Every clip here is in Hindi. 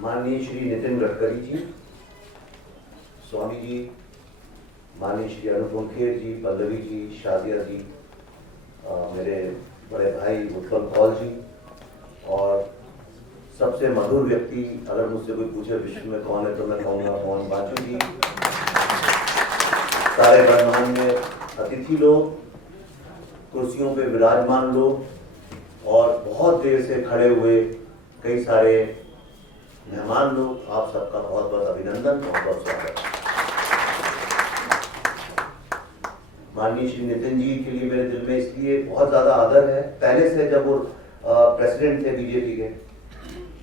माननीय श्री नितिन गडकरी जी, स्वामी जी, माननीय श्री अनुपम खेर जी, पल्लवी जी, शादिया जी, मेरे बड़े भाई उत्पल कौल जी, और सबसे मधुर व्यक्ति अगर मुझसे कोई पूछे विश्व में कौन है तो मैं कहूँगा मोहन बाजू जी, सारे गणमान्य अतिथि लोग, कुर्सियों पे विराजमान लोग और बहुत देर से खड़े हुए कई सारे मेहमान लोग, आप सबका बहुत बहुत अभिनंदन, बहुत बहुत स्वागत। माननीय श्री नितिन जी के लिए मेरे दिल में इसलिए बहुत ज़्यादा आदर है, पहले से जब वो प्रेसिडेंट थे बीजेपी के,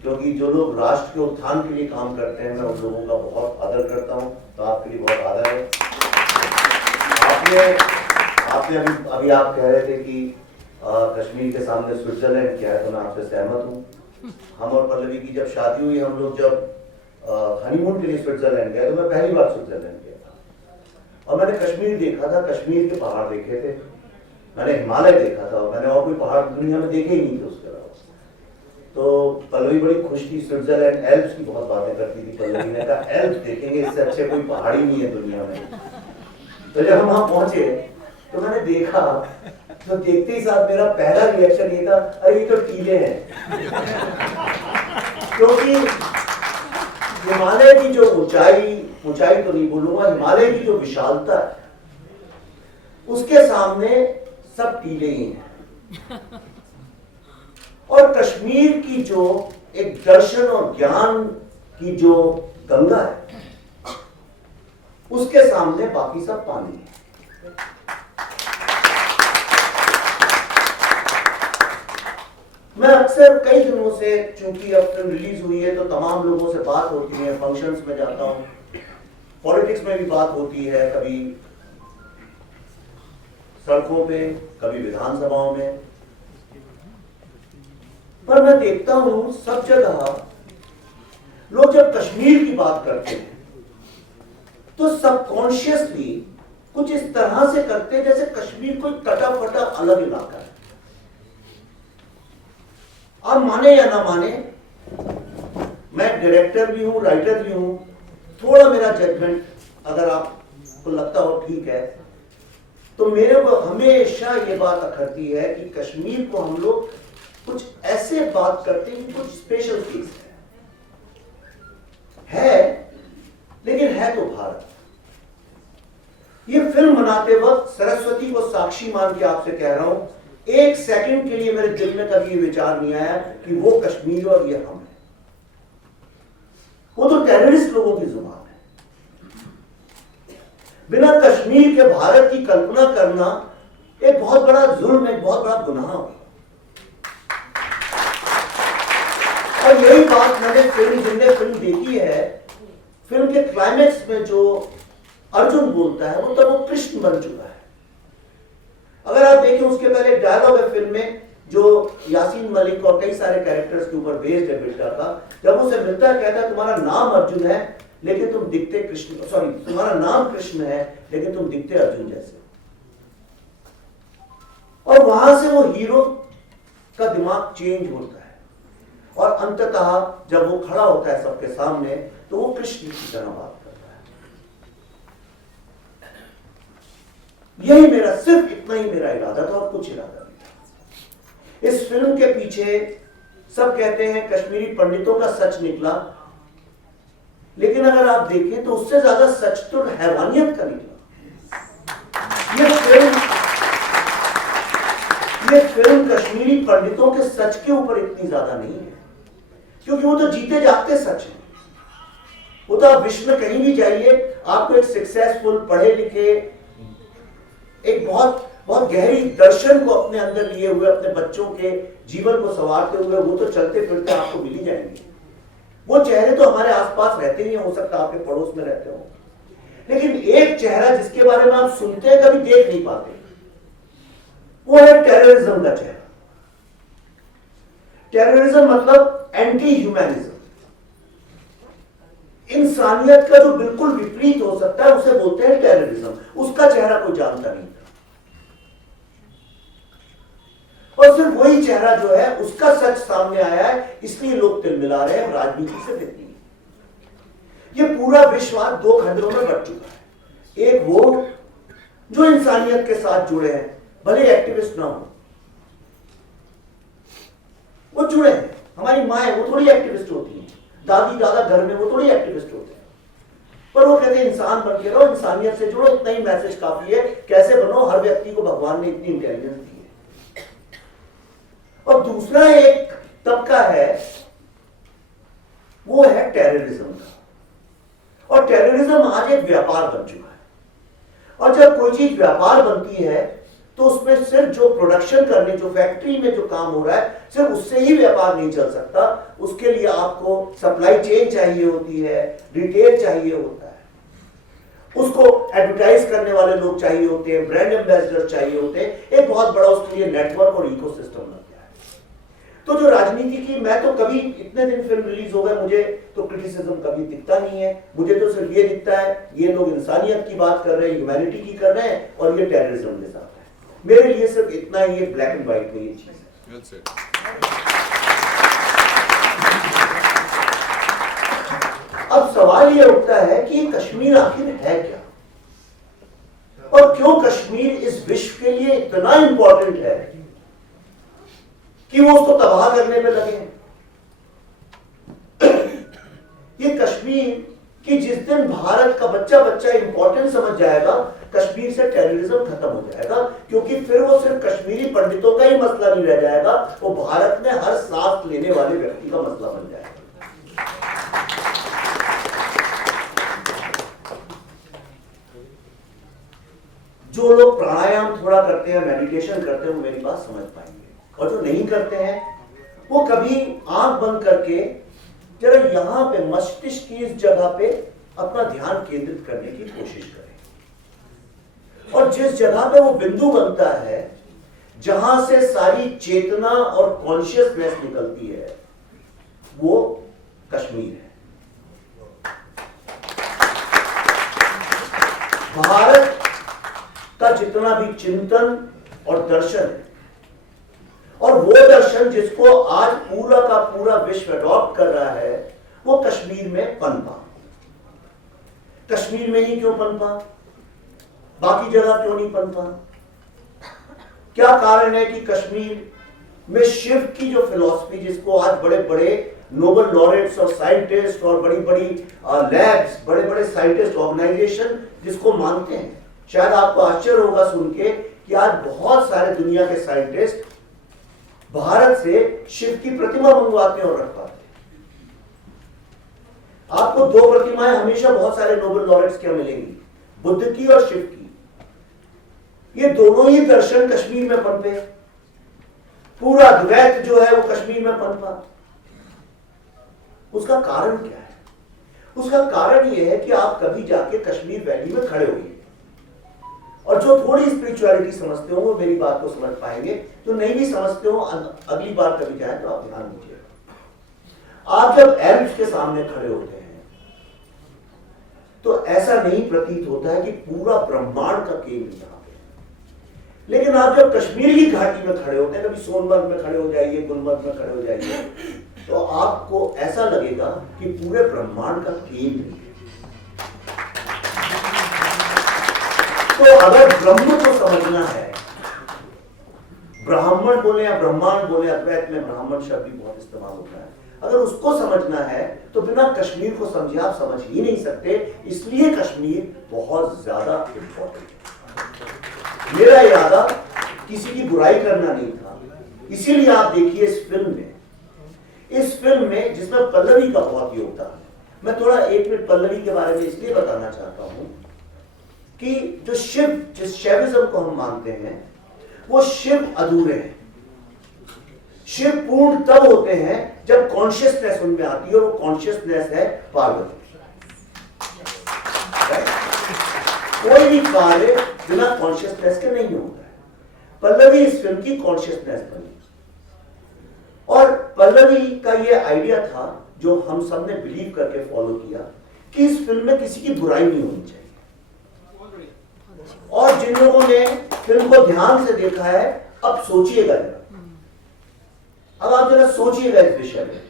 क्योंकि जो लोग राष्ट्र के उत्थान के लिए काम करते हैं मैं उन लोगों का बहुत आदर करता हूं, तो आपके लिए बहुत आदर है। आपने अभी आप कह रहे थे कि कश्मीर के सामने स्विट्जरलैंड क्या है, तो मैं आपसे सहमत हूँ। हम और पल्लवी की जब शादी हुई, हम लोग जब हनीमून के लिए स्विट्जरलैंड गए, तो मैं पहली बार स्विट्जरलैंड गया था और मैंने कश्मीर देखा था, कश्मीर के पहाड़ देखे थे, मैंने हिमालय देखा था और मैंने और कोई पहाड़ दुनिया में देखे ही नहीं थे उसके अलावा। तो पल्लवी बड़ी खुश थी, स्विट्जरलैंड एल्प्स की बहुत बातें करती थी। पल्लवी ने कहा एल्प्स देखेंगे, इससे अच्छे कोई पहाड़ी नहीं है दुनिया में। तो जब हम वहां पहुंचे तो मैंने देखा, तो देखते ही साथ मेरा पहला रिएक्शन ये था, अरे ये तो टीले हैं। क्योंकि हिमालय की जो ऊंचाई तो नहीं बोलूंगा, हिमालय की जो विशालता है उसके सामने सब टीले ही हैं। और कश्मीर की जो एक दर्शन और ज्ञान की जो गंगा है, उसके सामने बाकी सब पानी है। मैं अक्सर कई दिनों से, चूंकि अब फिल्म रिलीज हुई है तो तमाम लोगों से बात होती है, फंक्शंस में जाता हूं, पॉलिटिक्स में भी बात होती है, कभी सड़कों पे, कभी विधानसभाओं में, पर मैं देखता हूं सब जगह लोग जब कश्मीर की बात करते हैं तो सबकॉन्शियसली कुछ इस तरह से करते हैं जैसे कश्मीर कोई कटा फटा अलग इलाका है। आप माने या ना माने, मैं डायरेक्टर भी हूं, राइटर भी हूं, थोड़ा मेरा जजमेंट अगर आपको लगता हो ठीक है, तो मेरे को हमेशा ये बात अखरती है कि कश्मीर को हम लोग कुछ ऐसे बात करते हैं कि कुछ स्पेशल केस है, लेकिन है तो भारत। ये फिल्म बनाते वक्त सरस्वती को साक्षी मान के आपसे कह रहा हूं, एक सेकंड के लिए मेरे दिल में कभी ये विचार नहीं आया कि वो कश्मीर और ये हम है। वो तो टेररिस्ट लोगों की जुबान है। बिना कश्मीर के भारत की कल्पना करना एक बहुत बड़ा जुल्म, एक बहुत बड़ा गुनाह होगा। और यही बात मैंने जिनने फिल्म देखी है, फिल्म के क्लाइमेक्स में जो अर्जुन बोलता है वो तब वो कृष्ण बन चुका है। अगर आप देखें उसके पहले डायलॉग है फिल्म में जो यासीन मलिक और कई सारे कैरेक्टर्स के ऊपर बेस्ड है बिरला का, जब उसे मिलता है कहता है तुम्हारा नाम अर्जुन है लेकिन तुम दिखते कृष्ण, सॉरी तुम्हारा नाम कृष्ण है लेकिन तुम दिखते अर्जुन जैसे। और वहां से वो हीरो का दिमाग चेंज होता है और अंततः जब वो खड़ा होता है सबके सामने तो वो कृष्ण की तरह बात करता है। यही मेरा, सिर्फ इतना ही मेरा इरादा था और कुछ इरादा नहीं था। इस फिल्म के पीछे सब कहते हैं कश्मीरी पंडितों का सच निकला, लेकिन अगर आप देखें तो उससे ज्यादा सच तो हैवानियत का निकला। ये फिल्म कश्मीरी पंडितों के सच के ऊपर इतनी ज्यादा नहीं है, क्योंकि वो तो जीते जागते सच है। वो तो आप विश्व में कहीं भी जाइए, आपको एक सक्सेसफुल, पढ़े लिखे, एक बहुत बहुत गहरी दर्शन को अपने अंदर लिए हुए, अपने बच्चों के जीवन को संवारते हुए, वो तो चलते फिरते आपको मिल ही जाएंगे। वो चेहरे तो हमारे आसपास रहते ही हैं, हो सकता है आपके पड़ोस में रहते हो, लेकिन एक चेहरा जिसके बारे में आप सुनते हैं कभी देख नहीं पाते, वो है टेररिज्म का चेहरा। टेररिज्म मतलब एंटी ह्यूमैनिज्म, इंसानियत का जो बिल्कुल विपरीत हो सकता है उसे बोलते हैं टेररिज्म। उसका चेहरा कोई जानता नहीं था, और सिर्फ वही चेहरा जो है उसका सच सामने आया है, इसलिए लोग तिलमिला रहे हैं, राजनीति से देखनी है। ये पूरा विश्व आज दो खंडों में बट चुका है। एक वो जो इंसानियत के साथ जुड़े हैं, भले एक्टिविस्ट ना हो, वो जुड़े हैं। हमारी माँ वो थोड़ी एक्टिविस्ट होती है, दादी दादा घर में वो थोड़ी एक्टिविस्ट होते हैं, पर वो कहते हैं इंसान बन के रहो, इंसानियत से जुड़ो, इतना ही मैसेज काफी है। कैसे बनो? हर व्यक्ति को भगवान ने इतनी इंटेलिजेंस दी है। और दूसरा एक तबका है, वो है टेररिज्म का। और टेररिज्म आज एक व्यापार बन चुका है। और जब कोई चीज व्यापार बनती है तो उसमें सिर्फ जो प्रोडक्शन करने, जो फैक्ट्री में जो काम हो रहा है, सिर्फ उससे ही व्यापार नहीं चल सकता। उसके लिए आपको सप्लाई चेन चाहिए होती है, रिटेल चाहिए होता है, उसको एडवर्टाइज करने वाले लोग चाहिए होते हैं, ब्रांड एम्बेसडर चाहिए होते हैं। एक बहुत बड़ा उसके लिए नेटवर्क और इकोसिस्टम लग गया है। तो जो राजनीति की, मैं तो कभी, इतने दिन फिल्म रिलीज हो गए, मुझे तो क्रिटिसिज्म कभी दिखता नहीं है। मुझे तो सिर्फ ये दिखता है ये लोग इंसानियत की बात कर रहे हैं, ह्यूमैनिटी की कर रहे हैं, और ये टेररिज्म के साथ है। मेरे लिए सिर्फ इतना ही, ब्लैक एंड व्हाइट में ये चीज है। अब सवाल ये उठता है कि कश्मीर आखिर है क्या, और क्यों कश्मीर इस विश्व के लिए इतना इंपॉर्टेंट है कि वो उसको तबाह करने पे लगे हैं। ये कश्मीर कि जिस दिन भारत का बच्चा बच्चा इंपॉर्टेंट समझ जाएगा, कश्मीर से टेररिज्म खत्म हो जाएगा। क्योंकि फिर वो सिर्फ कश्मीरी पंडितों का ही मसला नहीं रह जाएगा, वो भारत में हर सांस लेने वाले व्यक्ति का मसला बन जाएगा। जो लोग प्राणायाम थोड़ा करते हैं, मेडिटेशन करते हैं, वो मेरी बात समझ पाएंगे। और जो नहीं करते हैं, वो कभी आंख बंद करके जरा यहां पे मस्तिष्क की इस जगह पे अपना ध्यान केंद्रित करने की कोशिश करें। और जिस जगह पे वो बिंदु बनता है जहां से सारी चेतना और कॉन्शियसनेस निकलती है, वो कश्मीर है। भारत का जितना भी चिंतन और दर्शन है, और वो दर्शन जिसको आज पूरा का पूरा विश्व अडॉप्ट कर रहा है, वो कश्मीर में पनपा। कश्मीर में ही क्यों पनपा? बाकी जगह क्यों नहीं पनपा? क्या कारण है कि कश्मीर में शिव की जो फिलॉसफी, जिसको आज बड़े बड़े नोबेल लॉरेट्स और साइंटिस्ट और बड़ी बड़ी लैब्स, बड़े बड़े साइंटिस्ट ऑर्गेनाइजेशन जिसको मानते हैं, शायद आपको आश्चर्य होगा सुन के कि आज बहुत सारे दुनिया के साइंटिस्ट भारत से शिव की प्रतिमा मंगवाते हैं और रखवाते हैं। आपको दो प्रतिमाएं हमेशा बहुत सारे नोबेल लॉरेट्स क्या मिलेंगी, बुद्ध की और शिव की। ये दोनों ही दर्शन कश्मीर में पनपे। पूरा द्वैत जो है वो कश्मीर में पनपा। उसका कारण क्या है? उसका कारण यह है कि आप कभी जाके कश्मीर वैली में खड़े होइए, और जो थोड़ी स्पिरिचुअलिटी समझते हो वो मेरी बात को समझ पाएंगे, जो नहीं भी समझते हो अगली बार कभी जाए तो आप ध्यान दीजिएगा। आप जब एल्प्स के सामने खड़े होते हैं तो ऐसा नहीं प्रतीत होता है कि पूरा ब्रह्मांड का केंद्र यहाँ पे है। लेकिन आप जब कश्मीर की घाटी में खड़े होते हैं, कभी सोनमर्ग में खड़े हो जाइए, गुलमर्ग में खड़े हो जाइए, तो आपको ऐसा लगेगा कि पूरे ब्रह्मांड का केंद्र है। तो अगर ब्रह्म को समझना है, ब्राह्मण बोले या ब्रह्मांड बोले, अद्वैत में ब्राह्मण शब्द भी बहुत इस्तेमाल होता है, अगर उसको समझना है तो बिना कश्मीर को समझे आप समझ ही नहीं सकते। इसलिए कश्मीर बहुत ज्यादा इंपॉर्टेंट है। मेरा इरादा किसी की बुराई करना नहीं था, इसीलिए आप देखिए इस फिल्म में जिसमें पल्लवी का बहुत योगदान है। मैं थोड़ा एक मिनट पल्लवी के बारे में इसलिए बताना चाहता हूं कि जो शिव, जिस शैविज्म को हम मानते हैं, वो शिव अधूरे हैं। शिव पूर्ण तब होते हैं जब कॉन्शियसनेस उनमें आती है, और वो कॉन्शियसनेस है पार्वती। कोई भी कार्य बिना कॉन्शियसनेस के नहीं होता है। पल्लवी इस फिल्म की कॉन्शियसनेस बनी, और पल्लवी का ये आइडिया था जो हम सब ने बिलीव करके फॉलो किया कि इस फिल्म में किसी की बुराई नहीं होनी चाहिए। और जिन लोगों ने फिल्म को ध्यान से देखा है, अब सोचिएगा जरा, अब आप जरा सोचिएगा इस विषय में।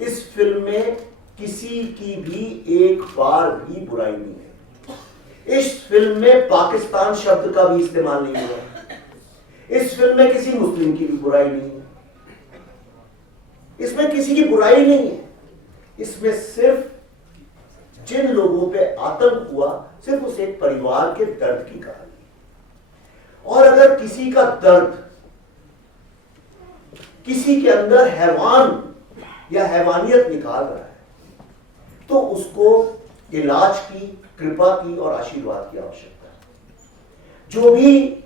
इस फिल्म में किसी की भी एक बार भी बुराई नहीं है। इस फिल्म में पाकिस्तान शब्द का भी इस्तेमाल नहीं हुआ। इस फिल्म में किसी मुस्लिम की भी बुराई नहीं है। इसमें किसी की बुराई नहीं है। इसमें सिर्फ जिन लोगों पे आतंक हुआ, सिर्फ उस एक परिवार के दर्द की कहानी। और अगर किसी का दर्द किसी के अंदर हैवान या हैवानियत निकाल रहा है, तो उसको इलाज की, कृपा की और आशीर्वाद की आवश्यकता है। जो भी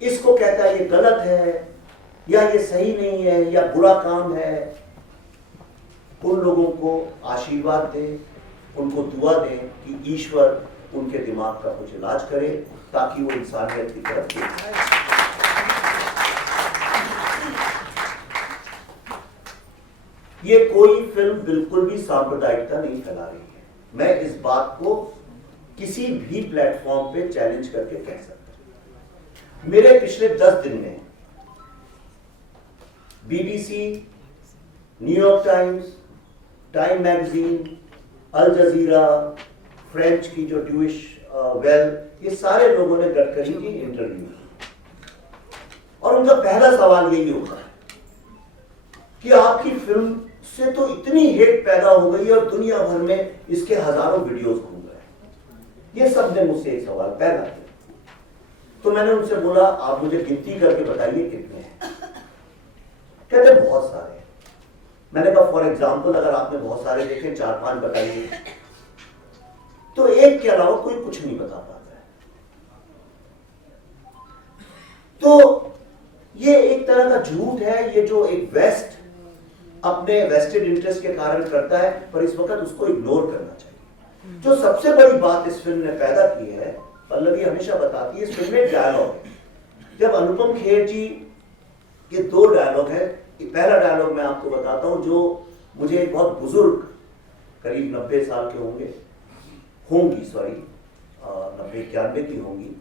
इसको कहता है ये गलत है या ये सही नहीं है या बुरा काम है, उन लोगों को आशीर्वाद दें, उनको दुआ दें कि ईश्वर उनके दिमाग का कुछ इलाज करे ताकि वो इंसानियत की तरफ देखें। ये कोई फिल्म बिल्कुल भी सांप्रदायिकता नहीं फैला रही है। मैं इस बात को किसी भी प्लेटफॉर्म पे चैलेंज करके कह सकता हूं। मेरे पिछले 10 दिन में BBC, New York Times, Time magazine, Al Jazeera, French की जो ड्यूइश वेल, ये सारे लोगों ने गडकरी की इंटरव्यू की और उनका पहला सवाल यही होगा कि आपकी फिल्म से तो इतनी हेट पैदा हो गई और दुनिया भर में इसके हजारों वीडियोस घूम रहे। ये सब ने मुझसे एक सवाल पैदा किया। तो मैंने उनसे बोला, आप मुझे गिनती करके बताइए कितने हैं। कहते बहुत सारे हैं। मैंने कहा फॉर एग्जाम्पल अगर आपने बहुत सारे देखे, 4-5 बताइए। तो एक के अलावा कोई कुछ नहीं बता पाता है। तो ये एक तरह का झूठ है, ये जो एक वेस्ट अपने वेस्टेड इंटरेस्ट के कारण करता है, पर इस वक्त उसको इग्नोर करना चाहिए। जो सबसे बड़ी बात इस फिल्म ने पैदा की है, पल्लवी हमेशा बताती है, इस फिल्म में डायलॉग है। जब अनुपम खेर जी के 2 डायलॉग है। पहला डायलॉग मैं आपको बताता हूं, जो मुझे एक बहुत बुजुर्ग, करीब 90 साल के होंगी, 90-91 की होंगी,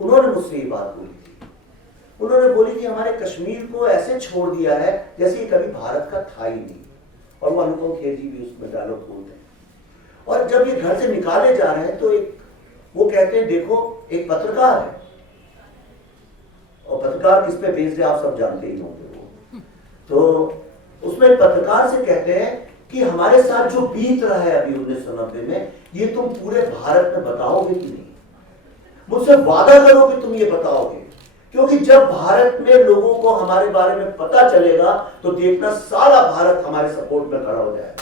उन्होंने मुझसे ये बात बोली थी। उन्होंने बोली थी हमारे कश्मीर को ऐसे छोड़ दिया है जैसे ये कभी भारत का था ही नहीं। और वो अनुपम खेर जी भी उसमें डायलॉग बोलते हैं। और जब ये घर से निकाले जा रहे हैं तो वो कहते हैं देखो एक पत्रकार है, और पत्रकार किस पे बेस्ड है आप सब जानते ही होंगे। वो तो उसमें पत्रकार से कहते हैं कि हमारे साथ जो बीत रहा है अभी 1990 में, ये तुम पूरे भारत में बताओगे कि नहीं? मुझसे वादा करो कि तुम ये बताओगे, क्योंकि जब भारत में लोगों को हमारे बारे में पता चलेगा तो देखना सारा भारत हमारे सपोर्ट में खड़ा हो जाएगा।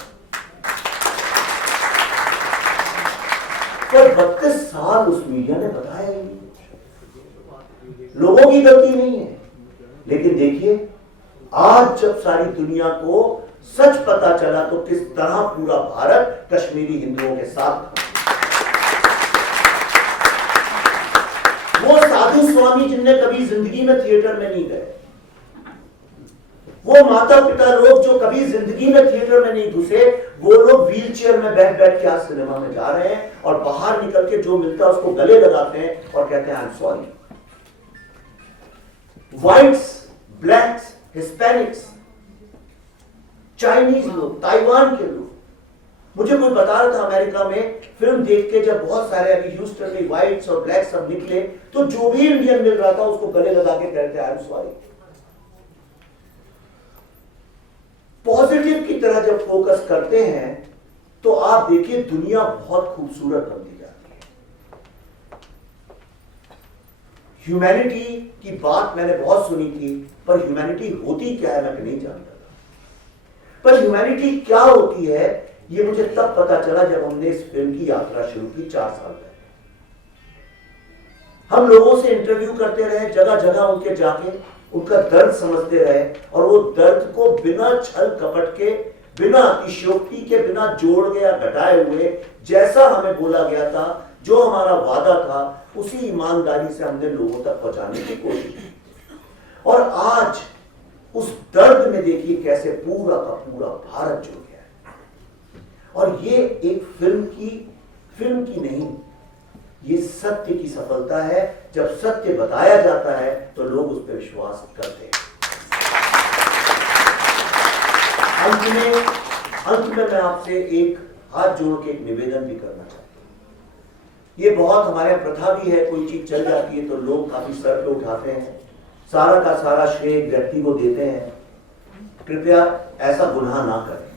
पर 32 साल उस मीडिया ने बताया ही नहीं। लोगों की गलती नहीं है, लेकिन देखिए आज जब सारी दुनिया को सच पता चला तो किस तरह पूरा भारत कश्मीरी हिंदुओं के साथ था। वो साधु स्वामी जिनने कभी जिंदगी में थिएटर में नहीं गए, वो माता पिता लोग जो कभी जिंदगी में थिएटर में नहीं घुसे, वो लोग व्हील चेयर में बैठ बैठ के आज सिनेमा में जा रहे हैं और बाहर निकल के जो मिलता है उसको गले लगाते हैं और कहते हैं I am sorry. Whites, blacks, Hispanics, Chinese लोग, ताइवान के लोग, मुझे कोई बता रहा था अमेरिका में फिल्म देख के जब बहुत सारे अभी ह्यूस्टन में व्हाइट्स और ब्लैक सब निकले तो जो भी इंडियन मिल रहा था उसको गले लगा के कहते आई एम सॉरी। पॉजिटिव की तरह जब फोकस करते हैं तो आप देखिए दुनिया बहुत खूबसूरत बनती जाती है। ह्यूमैनिटी की बात मैंने बहुत सुनी थी, पर ह्यूमैनिटी होती क्या है मैं नहीं जानता था। पर ह्यूमैनिटी क्या होती है ये मुझे तब पता चला जब हमने इस फिल्म की यात्रा शुरू की 4 साल पहले। हम लोगों से इंटरव्यू करते रहे, जगह जगह उनके जाके उनका दर्द समझते रहे, और वो दर्द को बिना छल कपट के, बिना अतिशयोक्ति के, बिना जोड़ या घटाए हुए, जैसा हमें बोला गया था, जो हमारा वादा था, उसी ईमानदारी से हमने लोगों तक पहुंचाने की कोशिश की। और आज उस दर्द में देखिए कैसे पूरा का पूरा भारत जुड़ गया है। और ये एक फिल्म की नहीं, ये सत्य की सफलता है। जब सत्य बताया जाता है तो लोग उस पर विश्वास करते हैं। अंत में अंत में मैं आपसे एक हाथ जोड़ के एक निवेदन भी करना चाहता हूं। ये बहुत हमारे यहाँ प्रथा भी है, कोई चीज चल जाती है तो लोग काफी सर पे उठाते हैं, सारा का सारा श्रेय व्यक्ति को देते हैं। कृपया ऐसा गुनाह ना करें।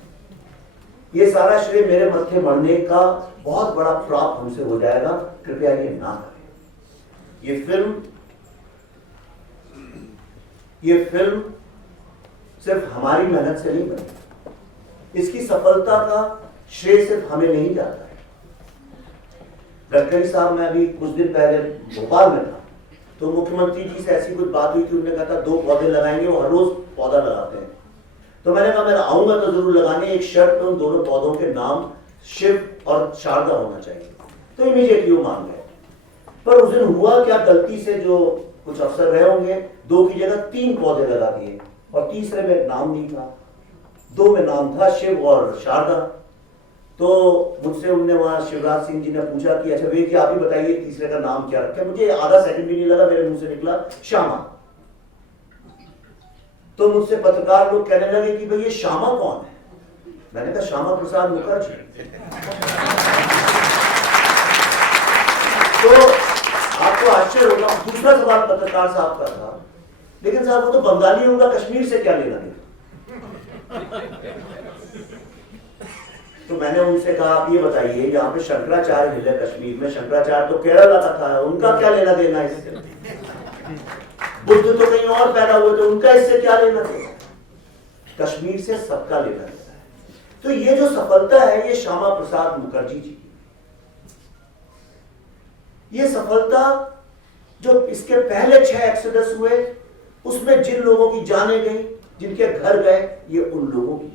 ये सारा श्रेय मेरे मत्थे मरने का बहुत बड़ा प्राप हमसे हो जाएगा, कृपया ये ना करें। ये फिल्म सिर्फ हमारी मेहनत से नहीं बनी, इसकी सफलता का श्रेय सिर्फ हमें नहीं जाता है। गडकरी साहब, मैं अभी कुछ दिन पहले भोपाल में था तो मुख्यमंत्री जी से ऐसी कुछ बात हुई थी, उन्होंने कहा था 2 पौधे लगाएंगे, वो हर रोज पौधा लगाते हैं। तो मैंने कहा मैं आऊंगा तो जरूर लगाने, एक शर्त पे उन दोनों पौधों के नाम शिव और शारदा होना चाहिए। तो इमीडिएटली वो मान गए। पर उस दिन हुआ क्या, गलती से जो कुछ अफसर रहे होंगे 2 की जगह 3 पौधे लगा दिए और तीसरे में नाम नहीं था, 2 में नाम था शिव और शारदा। तो मुझसे उनने वहां शिवराज सिंह जी ने पूछा कि अच्छा भैया आप ही बताइए तीसरे का नाम क्या रखें। मुझे आधा सेकंड भी नहीं लगा, मेरे मुंह से निकला श्यामा। तो मुझसे पत्रकार लोग कहने लगे कि भाई ये श्यामा कौन है। मैंने कहा श्यामा प्रसाद मुखर्जी। तो आपको आश्चर्य होगा, दूसरा सवाल पत्रकार साहब का था, लेकिन साहब वो तो बंगाली होगा, कश्मीर से क्या लेना देना। तो मैंने उनसे कहा आप ये बताइए, यहाँ पे शंकराचार्य हिल है कश्मीर में, शंकराचार्य तो केरला का था, उनका क्या लेना देना इससे। बुद्ध तो कहीं और पैदा हुए तो उनका इससे क्या लेना देना। कश्मीर से सबका लेना देना है। तो ये जो सफलता है ये श्यामा प्रसाद मुखर्जी जी की। ये सफलता जो इसके पहले 6 एक्सोडस हुए उसमें जिन लोगों की जानें गई, जिनके घर गए, ये उन लोगों की।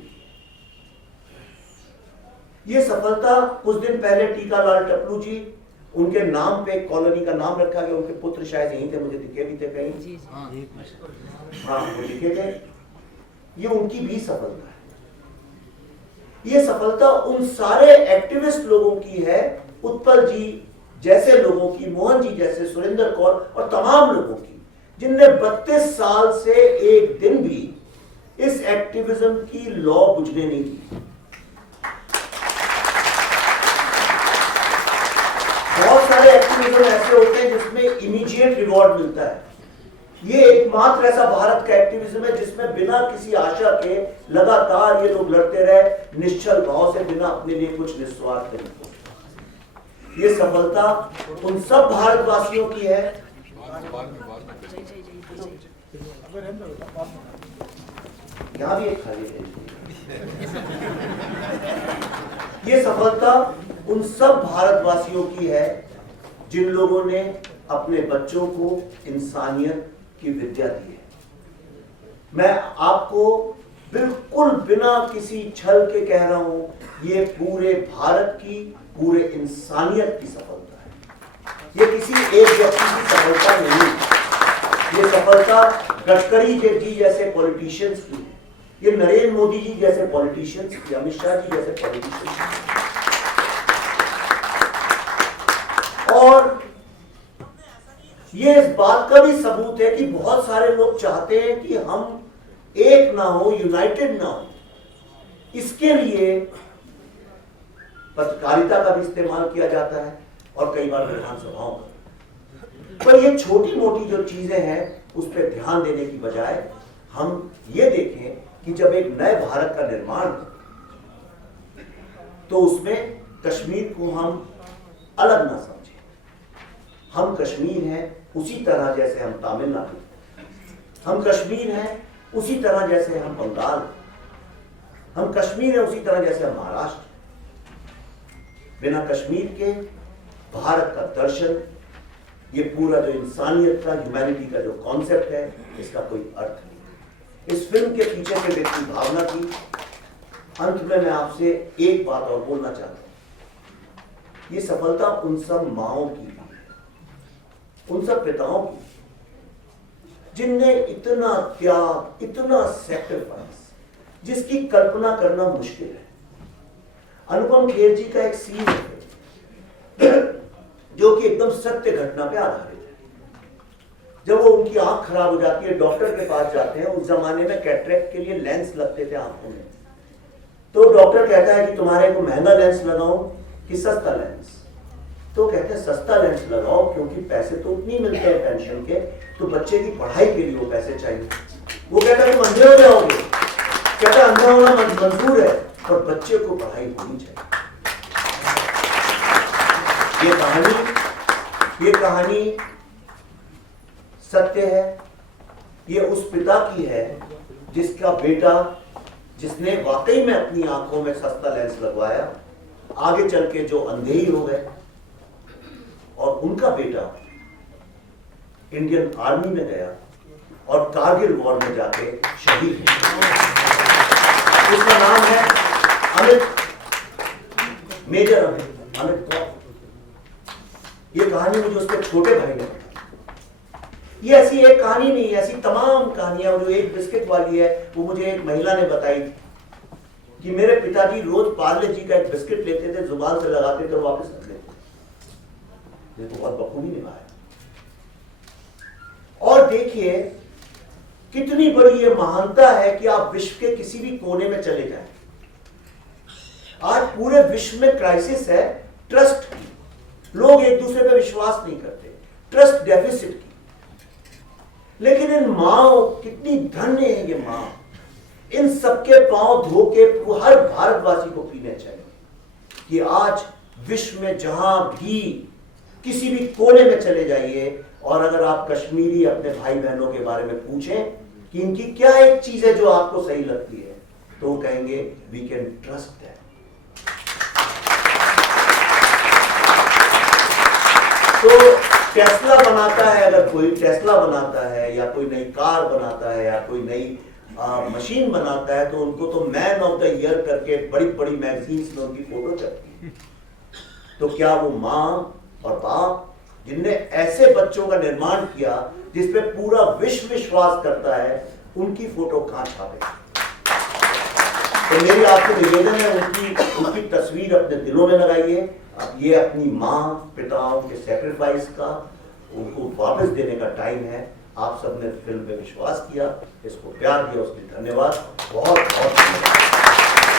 ये सफलता कुछ दिन पहले टीकालाल टपलू जी, उनके नाम पे कॉलोनी का नाम रखा गया, उनके पुत्र शायद यहीं थे, मुझे दिखे भी थे कहीं। हाँ वो दिखे थे। ये उनकी भी सफलता है। ये सफलता उन सारे एक्टिविस्ट लोगों की है, उत्पल जी जैसे लोगों की, मोहन जी जैसे, सुरेंद्र कौर और तमाम लोगों की, जिनने 32 साल से एक दिन भी इस एक्टिविज्म की लौ बुझने नहीं दी। बहुत सारे एक्टिविज्म ऐसे होते हैं जिसमें इमीडिएट रिवॉर्ड मिलता है। ये एकमात्र ऐसा भारत का एक्टिविज्म है जिसमें बिना किसी आशा के लगातार ये लोग लड़ते रहे, निश्चल भाव से, बिना अपने लिए कुछ निस्वार्थ नहीं। ये सफलता उन सब भारतवासियों की है। यहां भी एक खाली है। ये सफलता उन सब भारतवासियों की है जिन लोगों ने अपने बच्चों को इंसानियत की विद्या दी है। मैं आपको बिल्कुल बिना किसी छल के कह रहा हूं, ये पूरे भारत की, पूरे इंसानियत की सफलता है। ये किसी एक व्यक्ति की सफलता नहीं है। ये सफलता गडकरी जी जैसे पॉलिटिशियंस की है, ये नरेंद्र मोदी जी जैसे पॉलिटिशियंस की, अमित शाह जी जैसे पॉलिटिशियंस की। और ये इस बात का भी सबूत है कि बहुत सारे लोग चाहते हैं कि हम एक ना हो, यूनाइटेड ना हो। इसके लिए पत्रकारिता का भी इस्तेमाल किया जाता है और कई बार विधानसभाओं का। पर ये छोटी मोटी जो चीजें हैं उस पर ध्यान देने की बजाय हम ये देखें कि जब एक नए भारत का निर्माण हो तो उसमें कश्मीर को हम अलग ना समझें। हम कश्मीर हैं उसी तरह जैसे हम तमिलनाडु, हम कश्मीर हैं उसी तरह जैसे हम बंगाल, हम कश्मीर है उसी तरह जैसे हम महाराष्ट्र। बिना कश्मीर के भारत का दर्शन, ये पूरा जो इंसानियत का, ह्यूमैनिटी का जो कॉन्सेप्ट है, इसका कोई अर्थ नहीं। इस फिल्म के पीछे के व्यक्ति भावना की। अंत में मैं आपसे एक बात और बोलना चाहता हूं, ये सफलता उन सब माओं की भी है, उन सब पिताओं की जिनने इतना त्याग, इतना सैक्रिफाइस, जिसकी कल्पना करना मुश्किल है। अनुपम खेर जी का एक सीन है जो कि एकदम सत्य घटना पे आधारित है। जब वो उनकी आंख खराब हो जाती है, डॉक्टर के पास जाते हैं। उस जमाने में कैटरेक्ट के लिए लेंस लगते थे आंखों में। तो डॉक्टर कहता है कि तुम्हारे को महंगा लेंस लगाओ कि सस्ता लेंस। तो कहते हैं सस्ता लेंस लगाओ, क्योंकि पैसे तो उतनी मिलते हैं पेंशन के, तो बच्चे की पढ़ाई के लिए वो पैसे चाहिए। वो कहता है तुम अंधे हो जाओगे। कहता है अंधा होना मंजूर है, पर बच्चे को पढ़ाई होनी चाहिए। ये कहानी सत्य है। ये उस पिता की है जिसका बेटा, जिसने वाकई में अपनी आंखों में सस्ता लेंस लगवाया, आगे चल के जो अंधे ही हो गए, और उनका बेटा इंडियन आर्मी में गया और कारगिल वॉर में जाके शहीद हुआ। उसका नाम है अमित, मेजर अमित कौर। ये कहानी मुझे उसके छोटे भाई ने बताई। ये ऐसी एक कहानी नहीं, ऐसी तमाम कहानियां। जो एक बिस्किट वाली है, वो मुझे एक महिला ने बताई कि मेरे पिताजी रोज पार्ले जी का एक बिस्किट लेते थे, जुबान से लगाते थे और वापस रख लेते। ये तो बहुत बखूबी निभाया। और देखिए कितनी बड़ी ये महानता है कि आप विश्व के किसी भी कोने में चले जाएं। आज पूरे विश्व में क्राइसिस है ट्रस्ट की। लोग एक दूसरे पे विश्वास नहीं करते, ट्रस्ट डेफिसिट की। लेकिन इन माओ, कितनी धन्य है ये मां, इन सबके पांव धो के हर भारतवासी को पीने चाहिए कि आज विश्व में जहां भी किसी भी कोने में चले जाइए, और अगर आप कश्मीरी अपने भाई बहनों के बारे में पूछें कि इनकी क्या एक चीज है जो आपको सही लगती है, तो वो कहेंगे वी कैन ट्रस्ट दैम। तो टेस्ला बनाता है, अगर कोई टेस्ला बनाता है या कोई नई कार बनाता है या कोई नई मशीन बनाता है, तो उनको तो मैन ऑफ द ईयर करके बड़ी बड़ी मैगजीन्स में उनकी फोटो चलती है। तो क्या वो मां और बाप जिनने ऐसे बच्चों का निर्माण किया जिस पे पूरा विश्व विश्वास करता है, उनकी फोटो कहां छापे? तो मेरी आपसे निवेदन है, उनकी तस्वीर अपने दिलों में लगाइए। अब ये अपनी मां पिताओं के सैक्रिफाइस का उनको वापस देने का टाइम है। आप सबने फिल्म पे विश्वास किया, इसको प्यार दिया, उसके लिए धन्यवाद, बहुत बहुत धन्यवाद।